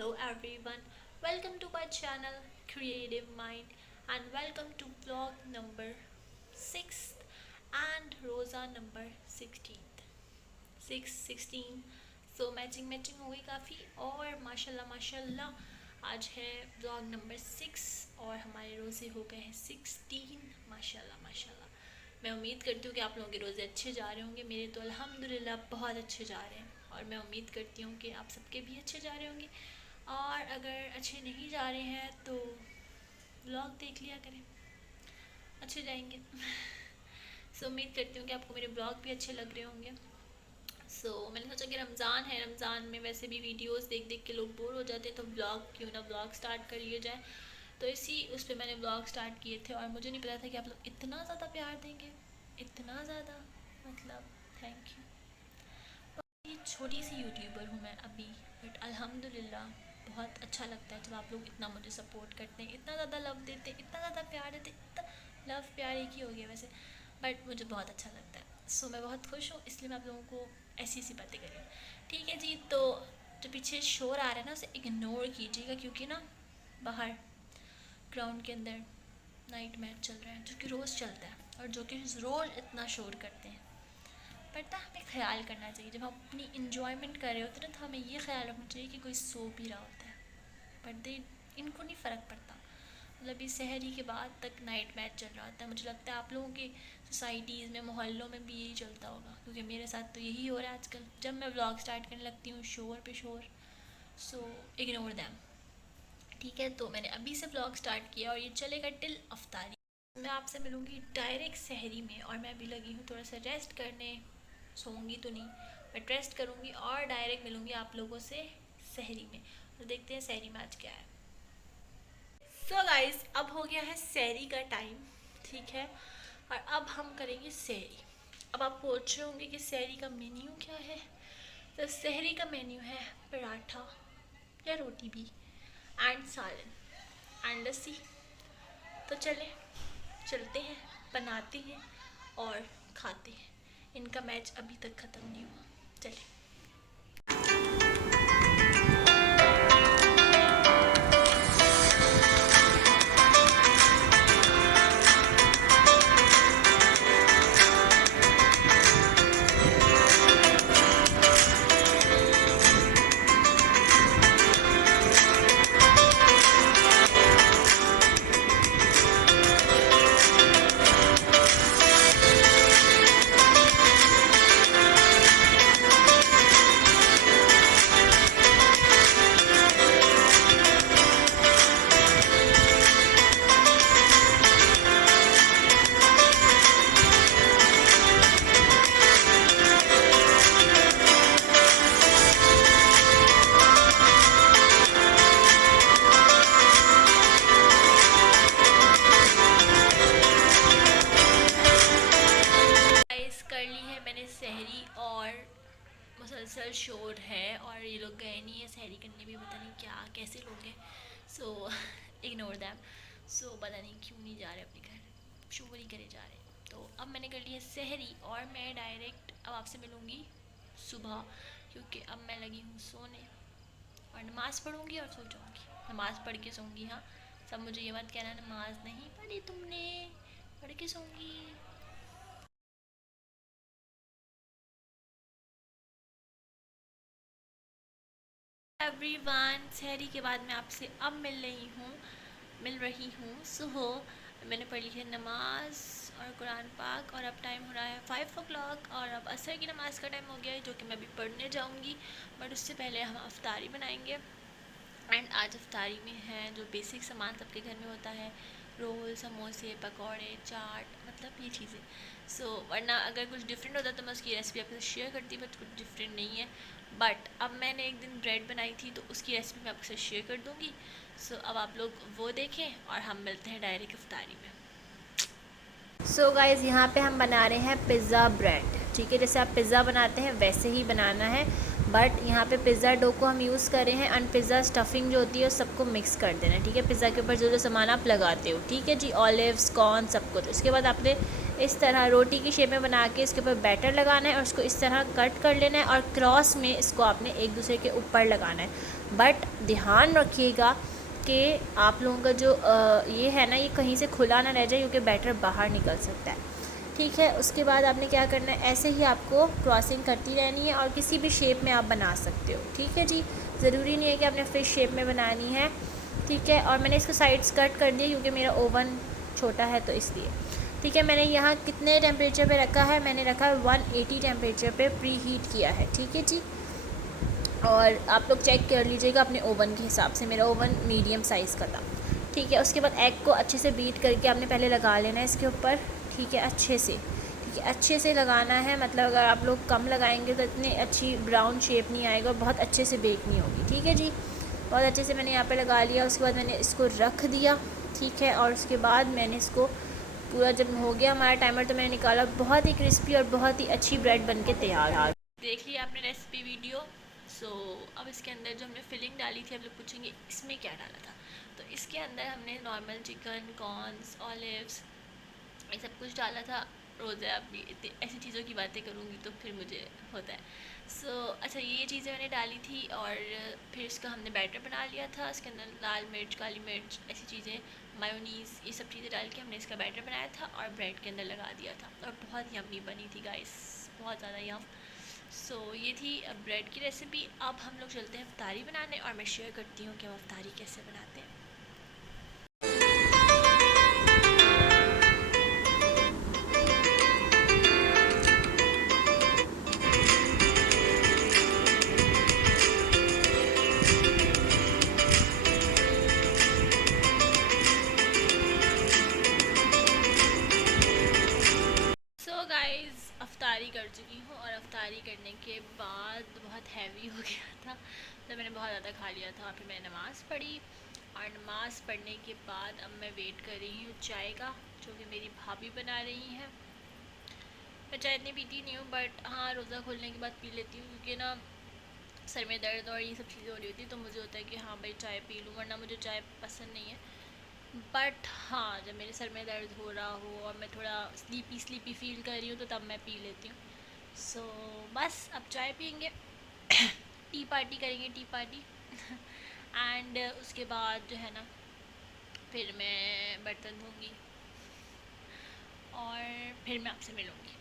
Hello everyone, welcome to my channel Creative Mind and welcome to vlog number 6th and रोज़ा number 16th 6 16 सो matching हो गई काफ़ी और माशाल्लाह आज है vlog number 6 और हमारे रोज़े हो गए हैं 16 माशाल्लाह। मैं उम्मीद करती हूँ कि आप लोगों के रोज़े अच्छे जा रहे होंगे। मेरे तो अल्हम्दुलिल्लाह बहुत अच्छे जा रहे हैं और मैं उम्मीद करती हूँ कि आप सबके भी अच्छे जा रहे होंगे और अगर अच्छे नहीं जा रहे हैं तो व्लॉग देख लिया करें, अच्छे जाएंगे। सो उम्मीद करती हूँ कि आपको मेरे ब्लॉग भी अच्छे लग रहे होंगे। मैंने सोचा कि रमज़ान है, रमज़ान में वैसे भी वीडियोस देख देख के लोग बोर हो जाते हैं तो ब्लॉग क्यों ना ब्लॉग स्टार्ट कर लिए जाए। तो इसी उस पर मैंने ब्लॉग स्टार्ट किए थे और मुझे नहीं पता था कि आप लोग इतना ज़्यादा प्यार देंगे, इतना ज़्यादा, मतलब थैंक यू। ये छोटी सी यूट्यूबर हूँ मैं अभी, बट अल्हम्दुलिल्लाह बहुत अच्छा लगता है जब आप लोग इतना मुझे सपोर्ट करते हैं, इतना ज़्यादा लव देते हैं, इतना ज़्यादा प्यार देते हैं। इतना लव प्यार एक ही हो गया वैसे, बट मुझे बहुत अच्छा लगता है। मैं बहुत खुश हूँ, इसलिए मैं आप लोगों को ऐसी ऐसी बातें करी। ठीक है जी, तो जो पीछे शोर आ रहा है ना उसे इग्नोर कीजिएगा क्योंकि ना बाहर ग्राउंड के अंदर नाइट मैच चल रहा है जो कि रोज़ चलता है और जो कि रोज़ इतना शोर करते हैं। बट ना हमें ख्याल करना चाहिए, जब हम अपनी इंजॉयमेंट कर रहे होते हैं ना तो हमें ये ख्याल रखना चाहिए कि कोई सो भी रहा होता है, बट दे इनको नहीं फ़र्क पड़ता। मतलब इस शहरी के बाद तक नाइट मैच चल रहा होता है। मुझे लगता है आप लोगों की सोसाइटीज़ में, मोहल्लों में भी यही चलता होगा क्योंकि मेरे साथ तो यही हो रहा है आजकल। जब मैं व्लॉग स्टार्ट करने लगती हूँ शोर पे शोर, सो इग्नोर दैम। ठीक है, तो मैंने अभी से व्लॉग स्टार्ट किया और ये चलेगा टिल अफ्तारी। मैं आपसे मिलूँगी डायरेक्ट शहरी में और मैं भी लगी हूँ थोड़ा सा रेस्ट करने। सोऊंगी तो नहीं, बट रेस्ट करूँगी और डायरेक्ट मिलूँगी आप लोगों से शहरी में और देखते हैं शहरी में आज क्या है। गाइस, अब हो गया है सहरी का टाइम, ठीक है, और अब हम करेंगे सहरी। अब आप पूछ रहे होंगे कि सहरी का मेन्यू क्या है। तो सहरी का मेन्यू है पराठा या रोटी भी एंड सालन एंड लस्सी। तो चलते हैं, बनाते हैं और खाते हैं। इनका मैच अभी तक ख़त्म नहीं हुआ, चलिए। कर ली है मैंने सहरी और मुसलसल शोर है और ये लोग गए नहीं है सहरी करने भी, पता नहीं क्या कैसे लोग हैं। Ignore them. पता नहीं क्यों नहीं जा रहे अपने घर, शोर ही करे जा रहे हैं। तो अब मैंने कर ली है सहरी और मैं डायरेक्ट अब आपसे मिलूँगी सुबह क्योंकि अब मैं लगी हूँ सोने और नमाज़ पढ़ूँगी और सो जाऊँगी। नमाज़ पढ़ के सोऊंगी, हाँ, सब मुझे ये मत कहना नमाज नहीं पढ़ी तुमने, पढ़ के सोऊंगी। एवरीवन, सहरी के बाद मैं आपसे अब मिल रही हूँ। मैंने पढ़ ली है नमाज और कुरान पाक और अब टाइम हो रहा है 5 o'clock और अब असर की नमाज का टाइम हो गया है जो कि मैं अभी पढ़ने जाऊँगी। बट उससे पहले हम अफ्तारी बनाएंगे एंड आज अफ्तारी में है जो बेसिक सामान सबके घर में होता है, रोल, समोसे, पकौड़े, चाट, मतलब ये चीज़ें। वरना अगर कुछ डिफरेंट होता तो मैं उसकी रेसिपी आपके साथ शेयर करती, बट कुछ डिफरेंट नहीं है। बट अब मैंने एक दिन ब्रेड बनाई थी तो उसकी रेसिपी मैं आपके साथ शेयर कर दूँगी। अब आप लोग वो देखें और हम मिलते हैं डायरेक्ट अफ्तारी में। गाइज़, यहाँ पे हम बना रहे हैं पिज़्ज़ा ब्रेड, ठीक है, जैसे आप पिज़्ज़ा बनाते हैं वैसे ही बनाना है। बट यहाँ पे पिज़्ज़ा डो को हम यूज़ कर रहे हैं एंड पिज़्ज़ा स्टफिंग जो होती है सबको मिक्स कर देना है, ठीक है। पिज़्ज़ा के ऊपर जो जो सामान आप लगाते हो, ठीक है जी, ऑलिव्स, कॉर्न, सब कुछ। उसके बाद आपने इस तरह रोटी की शेप में बना के इसके ऊपर बैटर लगाना है और उसको इस तरह कट कर लेना है और क्रॉस में इसको आपने एक दूसरे के ऊपर लगाना है। बट ध्यान रखिएगा कि आप लोगों का जो ये है ना, ये कहीं से खुला ना रह जाए, क्योंकि बैटर बाहर निकल सकता है। ठीक है, उसके बाद आपने क्या करना है, ऐसे ही आपको क्रॉसिंग करती रहनी है और किसी भी शेप में आप बना सकते हो। ठीक है जी, ज़रूरी नहीं है कि आपने फिश शेप में बनानी है। ठीक है, और मैंने इसको साइड्स कट कर दिया क्योंकि मेरा ओवन छोटा है तो इसलिए। ठीक है, मैंने यहाँ कितने टेम्परेचर पे रखा है, मैंने रखा है 180 टेम्परेचर पे प्री हीट किया है। ठीक है जी, और आप लोग चेक कर लीजिएगा अपने ओवन के हिसाब से। मेरा ओवन मीडियम साइज़ का था। ठीक है, उसके बाद एग को अच्छे से बीट करके आपने पहले लगा लेना है इसके ऊपर। ठीक है, अच्छे से, ठीक है, अच्छे से लगाना है। मतलब अगर आप लोग कम लगाएंगे तो इतनी अच्छी ब्राउन शेप नहीं आएगा और बहुत अच्छे से बेक नहीं होगी। ठीक है जी, बहुत अच्छे से मैंने यहाँ पे लगा लिया। उसके बाद मैंने इसको रख दिया। ठीक है, और उसके बाद मैंने इसको पूरा जब हो गया हमारा टाइमर तो मैंने निकाला। बहुत ही क्रिस्पी और बहुत ही अच्छी ब्रेड बन के तैयार। देख लिया आपने रेसिपी वीडियो। अब इसके अंदर जो हमने फिलिंग डाली थी, आप लोग पूछेंगे इसमें क्या डाला था, तो इसके अंदर हमने नॉर्मल चिकन, कॉर्न्स, ऑलिव्स, ये सब कुछ डाला था। रोज़ा अभी ऐसी चीज़ों की बातें करूँगी तो फिर मुझे होता है। अच्छा, ये चीज़ें मैंने डाली थी और फिर इसका हमने बैटर बना लिया था। इसके अंदर लाल मिर्च, काली मिर्च, ऐसी चीज़ें, मायोनीज़, ये सब चीज़ें डाल के हमने इसका बैटर बनाया था और ब्रेड के अंदर लगा दिया था और बहुत यम्मी बनी थी गाइस, बहुत ज़्यादा यम। ये थी ब्रेड की रेसिपी। अब हम लोग चलते हैं अफ्तारी बनाने और मैं शेयर करती हूँ कि हम अफ्तारी कैसे बनाते हैं। गाइस, अफ्तारी कर चुकी हूँ और अफ्तारी करने के बाद बहुत हैवी हो गया था, तो मैंने बहुत ज़्यादा खा लिया था। फिर मैंने नमाज़ पढ़ी और नमाज़ पढ़ने के बाद अब मैं वेट कर रही हूँ चाय का, जो कि मेरी भाभी बना रही हैं। मैं चाय इतनी पीती नहीं हूँ, बट हाँ, रोज़ा खोलने के बाद पी लेती हूँ, क्योंकि ना सर में दर्द और ये सब चीज़ें हो रही होती, तो मुझे होता है कि हाँ भाई चाय पी लूँ, वरना मुझे चाय पसंद नहीं है। बट हाँ, जब मेरे सर में दर्द हो रहा हो और मैं थोड़ा स्लीपी फील कर रही हूँ तो तब मैं पी लेती हूँ। बस अब चाय पियेंगे, टी पार्टी करेंगे, टी पार्टी एंड उसके बाद जो है ना, फिर मैं बर्तन धोंगी और फिर मैं आपसे मिलूँगी।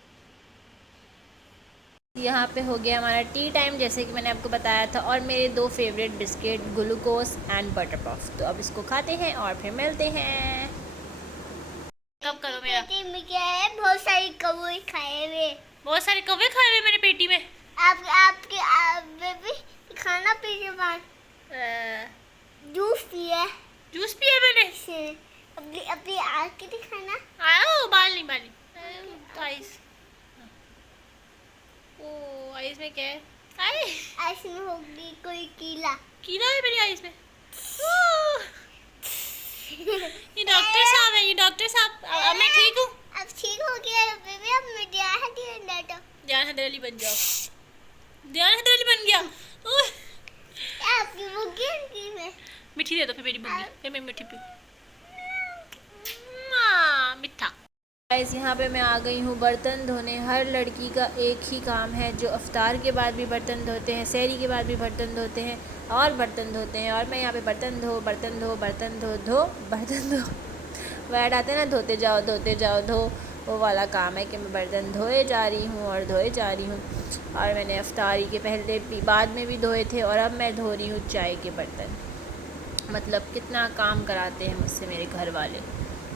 यहाँ पे हो गया हमारा टी टाइम, जैसे कि मैंने आपको बताया था, और मेरे 2 favourite biscuit, glucose and butter puff. तो अब इसको खाते हैं और फिर मिलते हैं। कब करो मेरा पेटी में क्या है? बहुत सारी कौवे खाए हुए। बहुत सारे कौवे खाए हुए मेरे पेटी में। आपके बेबी खाना पी के बाद जूस पिया। जूस पिया मैंने। अपनी अपनी आँख की दिखाना। आओ, बाल नहीं बाली। तो आइस, ओ आइस में क्या है? आइस में होगी कोई कीला। कीड़ा है मेरी आइस में। ये डॉक्टर साहब है, ये डॉक्टर साहब। अब मैं ठीक हूँ, अब ठीक हो गया बेबी। अब मैं ध्यान हैदर अली बन जाओ। ध्यान हैदर अली बन गया। आपकी मुर्गी में मिठी दे दो फिर मेरी मुर्गी, फिर मैं मिठी पी मिठा। गाइस, यहाँ पे मैं आ गई हूँ बर्तन धोने। हर लड़की का एक ही काम है, जो अफ्तार के बाद भी बर्तन धोते हैं, सहरी के बाद भी बर्तन धोते हैं और बर्तन धोते हैं। और मैं यहाँ पे बर्तन धो बर्तन धो बर्तन धो धो बर्तन धो वर्ड आते हैं ना, धोते जाओ धो, वो वाला काम है कि मैं बर्तन धोए जा रही हूँ और धोए जा रही हूँ। और मैंने अफ्तारी के पहले भी, बाद में भी धोए थे और अब मैं धो रही हूँ चाय के बर्तन। मतलब कितना काम कराते हैं मुझसे मेरे घर वाले,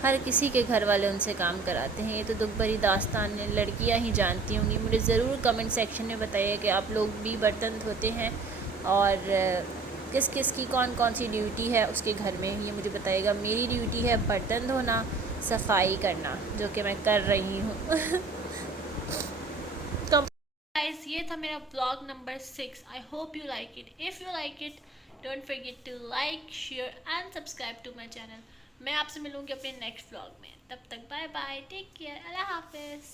हर किसी के घर वाले उनसे काम कराते हैं। ये तो दुख भरी दास्तान है, लड़कियां ही जानती होंगी। मुझे ज़रूर कमेंट सेक्शन में बताइए कि आप लोग भी बर्तन धोते हैं और किस किस की कौन कौन सी ड्यूटी है उसके घर में, ये मुझे बताइएगा। मेरी ड्यूटी है बर्तन धोना, सफाई करना, जो कि मैं कर रही हूँ। गाइस, ये था मेरा blog number 6। I hope you like it. If you like it, don't forget to like, share and subscribe to my channel. मैं आपसे मिलूंगी अपने नेक्स्ट व्लॉग में। तब तक बाय बाय, टेक केयर, अल्लाह हाफिज़।